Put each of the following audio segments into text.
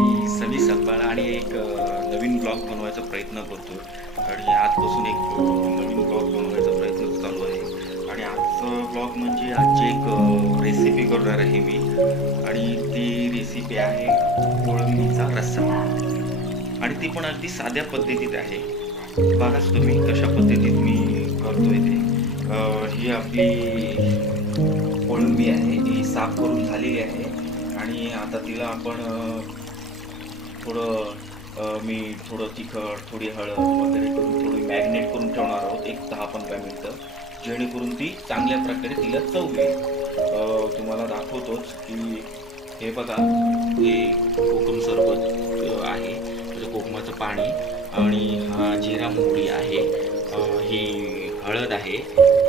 मी सनी सकपाळ आणि एक नवीन ब्लॉग बनवायचा प्रयत्न करतो आणि आजपासून एक नवीन ब्लॉग बनवायचा प्रयत्न चालू आहे. आणि आजचा ब्लॉग म्हणजे आजची एक रेसिपी करणार आहे मी आणि ती रेसिपी आहे कोळंबीचा रस्सा आणि ती पण अगदी साध्या पद्धतीत आहे. बघाच तुम्ही कशा पद्धतीत मी करतोय ते. ही आपली कोळंबी आहे, ती साफ करून झालेली आहे आणि आता तिला आपण मीठ, थोडं तिखट, थोडी हळद वगैरे करून थोडी मॅरिनेट करून ठेवणार आहोत एक 10-15 मिनिटं, जेणेकरून ती चांगल्या प्रकारे तिला चव येईल. तुम्हाला दाखवतोच की हे बघा, हे कोकम सरबत आहे, म्हणजे कोकमाचं पाणी, आणि हा जिरा मोहरी आहे, ही हळद आहे,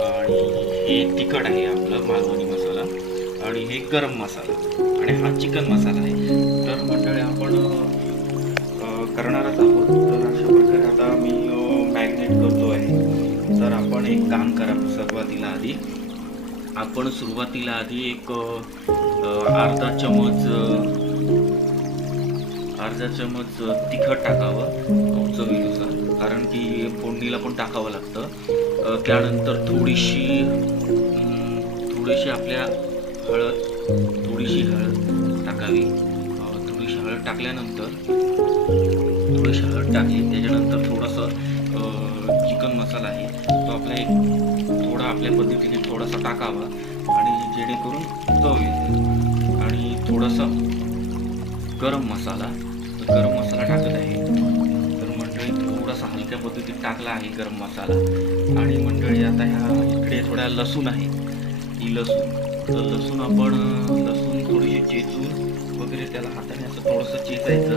आणि हे तिखट आहे आपलं मालवणी मसाला, आणि हे गरम मसाला, आणि हा चिकन मसाला आहे. तर मंडळी आपण करणारच आहोत. तर अशा प्रकारे आता मी मॅरिनेट करतो आहे. तर आपण एक काम करा, सुरुवातीला आधी एक अर्धा चमच तिखट टाकावं चवीनुसार, कारण की फोडणीला पण टाकावं लागतं. त्यानंतर थोडीशी आपल्या थोडीशी हळद टाकावी. थोडीशी हळद टाकली त्याच्यानंतर थोडंसं चिकन मसाला आहे तो थोडा आपल्या पद्धतीने थोडासा टाकावा, आणि जेणेकरून चव येते. आणि थोडासा गरम मसाला टाकत आहे. तर मंडळी थोडासा हलक्या पद्धतीत टाकला आहे गरम मसाला. आणि मंडळी आता इकडे थोड्या लसूण आहे, ही लसूण आपण थोडीशी चेचून वगैरे त्याला हाताने असं थोडंसं चेचायचं,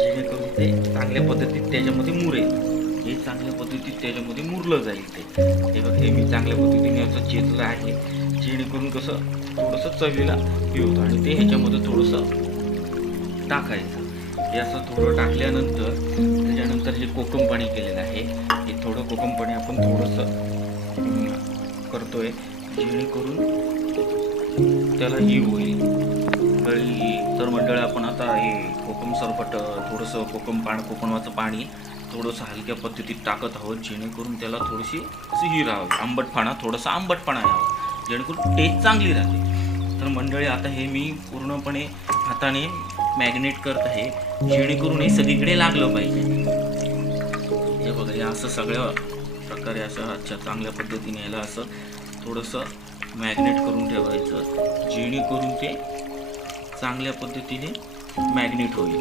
जेणेकरून ते चांगल्या पद्धतीत त्याच्यामध्ये मुरेल. हे चांगल्या पद्धतीत त्याच्यामध्ये मुरलं जाईल ते बघ, हे मी चांगल्या पद्धतीने असं चेचलं आहे, जेणेकरून कसं थोडंसं चवीला हे होतं. आणि ते ह्याच्यामध्ये थोडंसं टाकायचं. हे असं थोडं टाकल्यानंतर त्याच्यानंतर जे कोकम पाणी केलेलं आहे, हे थोडं कोकम पाणी आपण थोडंसं करतोय, जेणेकरून त्याला ही होईल. तर मंडळी आपण आता हे कोकम सरबट थोडंसं कोकमाचं पाणी थोडंसं हलक्या पद्धतीत टाकत आहोत, जेणेकरून त्याला थोडीशी ही राहावी, थोडासा आंबटपणा यावा, जेणेकरून टेस्ट चांगली राहते. तर मंडळी आता हे मी पूर्णपणे हाताने मॅरिनेट करत आहे, जेणेकरून हे सगळीकडे लागलं पाहिजे. हे बघा, हे असं सगळ्या प्रकारे असं चांगल्या पद्धतीने याला असं थोडंसं मॅरिनेट करून ठेवायचं, जेणेकरून ते चांगल्या पद्धतीने मॅरिनेट होईल.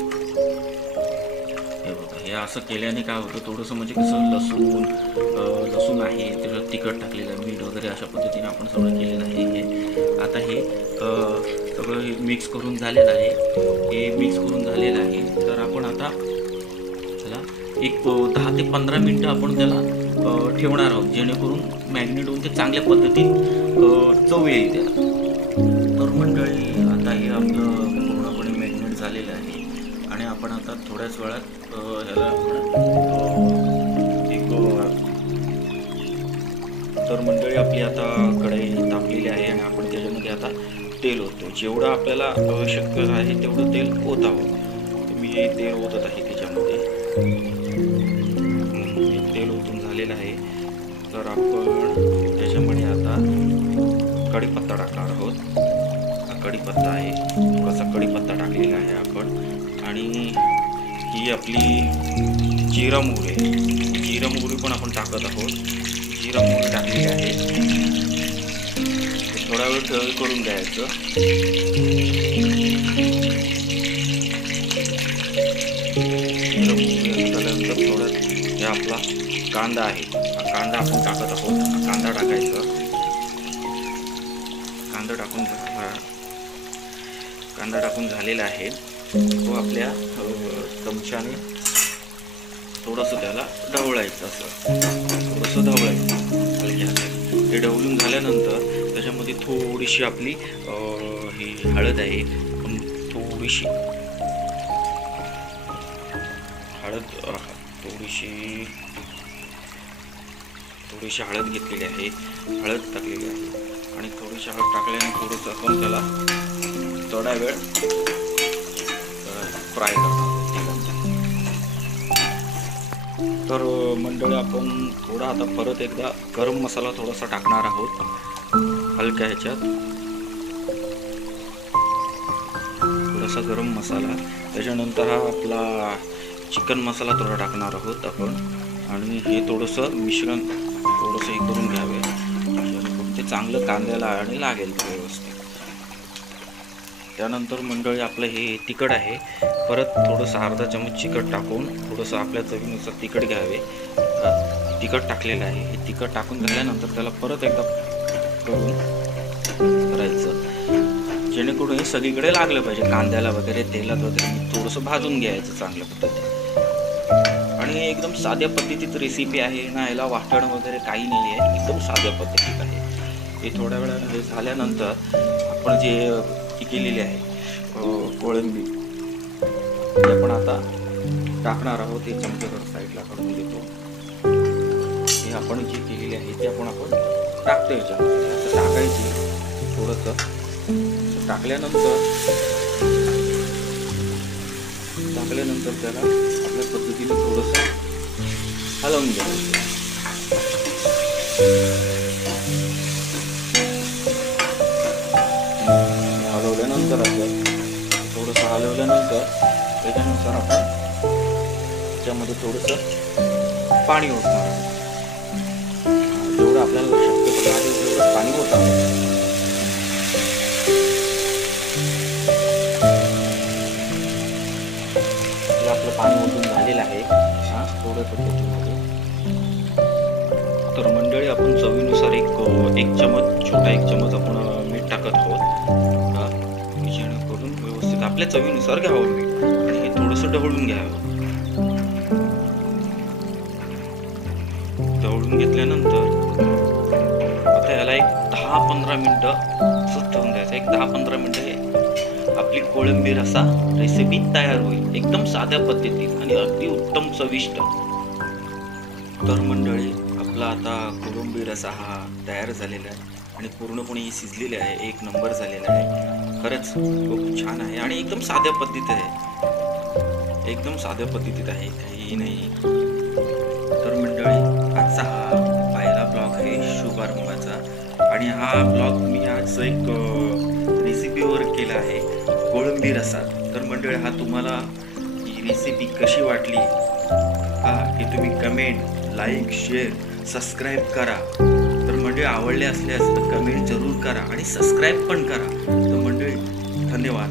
हे बघा, हे असं केल्याने काय होतं, थोडंसं म्हणजे कसं लसूण आहे, त्याच्यात तिखट टाकलेलं आहे, मीठ वगैरे अशा पद्धतीने आपण सगळं केलेलं आहे. हे आता हे सगळं मिक्स करून झालेलं आहे. तर आपण आता त्याला एक 10 ते 15 मिनटं आपण त्याला ठेवणार आहोत, जेणेकरून मॅरिनेट होऊन ते चांगल्या पद्धतीत चव येईल त्याला. तर मंडळी आता हे आपलं पूर्णपणे मॅरिनेट झालेलं आहे, आणि आपण आता थोड्याच वेळात ह्याला तर मंडळी आपली आता कढई तापलेली आहे, आणि आपण त्याच्यामध्ये आता तेल ओततो. जेवढं आपल्याला शक्य आहे तेवढं तेल ओतावं. मी तेल ओतत आहे त्याच्यामध्ये. तेल ओतून झालेलं आहे. तर आपण त्याच्यामध्ये आता कढीपत्ता टाकणार आहोत. हा कढीपत्ता आहे, थोडासा कढीपत्ता टाकलेला आहे आपण. आणि ही आपली जिरा मोहरी पण आपण टाकत आहोत. जिरा मोहरी टाकलेली आहे. थोडा वेळ तळ करून द्यायचं. झाल्यानंतर थोडं हे आपला कांदा आहे, हा कांदा आपण टाकत आहोत. कांदा टाकायचा. कांदा टाकून झालेला आहे. तो आपल्या चमच्याने थोडंसं त्याला ढवळायचं, असं ढवळायचं. हे ढवळून झाल्यानंतर त्याच्यामध्ये थोडीशी आपली ही हळद आहे, थोडीशी हळद घेतलेली आहे, हळद टाकलेली आहे. आणि थोडीशी हळद टाकल्याने थोडंसं आपण त्याला थोडा वेळ फ्राय करणार आहोत तेलामध्ये. तर मंडळी आपण थोडा आता परत एकदा गरम मसाला थोडासा टाकणार आहोत हलक्या ह्याच्यात. थोडासा गरम मसाला, त्याच्यानंतर हा आपला चिकन मसाला थोडा टाकणार आहोत आपण. आणि हे थोडंसं मिश्रण थोडंसं हे करून घ्यावे, जेणेकरून ते चांगलं कांद्याला आणि लागेल व्यवस्थित. त्यानंतर मंडळी आपलं हे तिखट आहे, परत थोडंसं अर्धा चमच तिखट टाकून थोडंसं आपल्या चवीनुसार तिखट घ्यावे. तिखट टाकलेलं आहे, हे तिखट टाकून झाल्यानंतर त्याला परत एकदा करून करायचं, जेणेकरून हे सगळीकडे लागलं पाहिजे, कांद्याला वगैरे तेलात वगैरे थोडंसं भाजून घ्यायचं चांगल्या पद्धतीने. आणि एकदम साध्या पद्धतीत रेसिपी आहे ना, याला वाटण वगैरे काही नाही आहे, एकदम साध्या पद्धतीत आहे. हे थोड्या वेळाने झाल्यानंतर आपण जे केलेली आहे कोळंबी ते आपण आता टाकणार आहोत. हे चमच्यावर साईडला काढून देतो. हे आपण जे केलेले आहे ते आपण टाकतो याच्यामध्ये. असं टाकायची थोडंसं. टाकल्यानंतर त्याला आपल्या पद्धतीने थोडंसं हलवून घ्यायचं. हलवल्यानंतर थोडंसं हलवल्यानंतर त्याच्यानुसार आपण त्याच्यामध्ये थोडंसं पाणी ओतणार आहोत. जेवढं आपल्याला शक्य आहे तेवढं पाणी ओतावं. आपलं पाणी ओतून झालेलं आहे थोड्या पद्धतीमध्ये. तर मंडळी आपण चवीनुसार एक चमच, छोटा एक चमच आपण मीठ टाकत आहोत, जेणेकरून व्यवस्थित आपल्या चवीनुसार घ्यावं मीठ. आणि हे थोडंसं ढवळून घ्यावं. ढवळून घेतल्यानंतर आता याला एक 10-15 मिनिटं असंच ठेवून द्यायचं. एक 10-15 मिनिटं हे आपली कोळंबी रस्सा रेसिपी तयार होईल, एकदम साध्या पद्धतीत आणि अगदी उत्तम चविष्ट. तर मंडळी आपला आता कोळंबी रस्सा हा तयार झालेला आहे आणि पूर्णपणे शिजलेले आहे. एक नंबर झालेला आहे. खरंच खूप छान आहे आणि एकदम साध्या पद्धतीत आहे, एकदम साध्या पद्धतीत आहे, काही नाही. तर मंडळी आजचा हा पहिला ब्लॉग आहे शुभारंभाचा. आणि हा ब्लॉग मी आज एक रेसिपीवर केला आहे, कोळंबी रस्सा. तर मंडळी हा तुम्हाला ही रेसिपी कशी वाटली हे तुम्ही कमेंट, लाईक, शेअर, सबस्क्राईब करा. तर मंडळी आवडले असल्यास तर कमेंट जरूर करा आणि सबस्क्राईब पण करा. तर मंडळी धन्यवाद.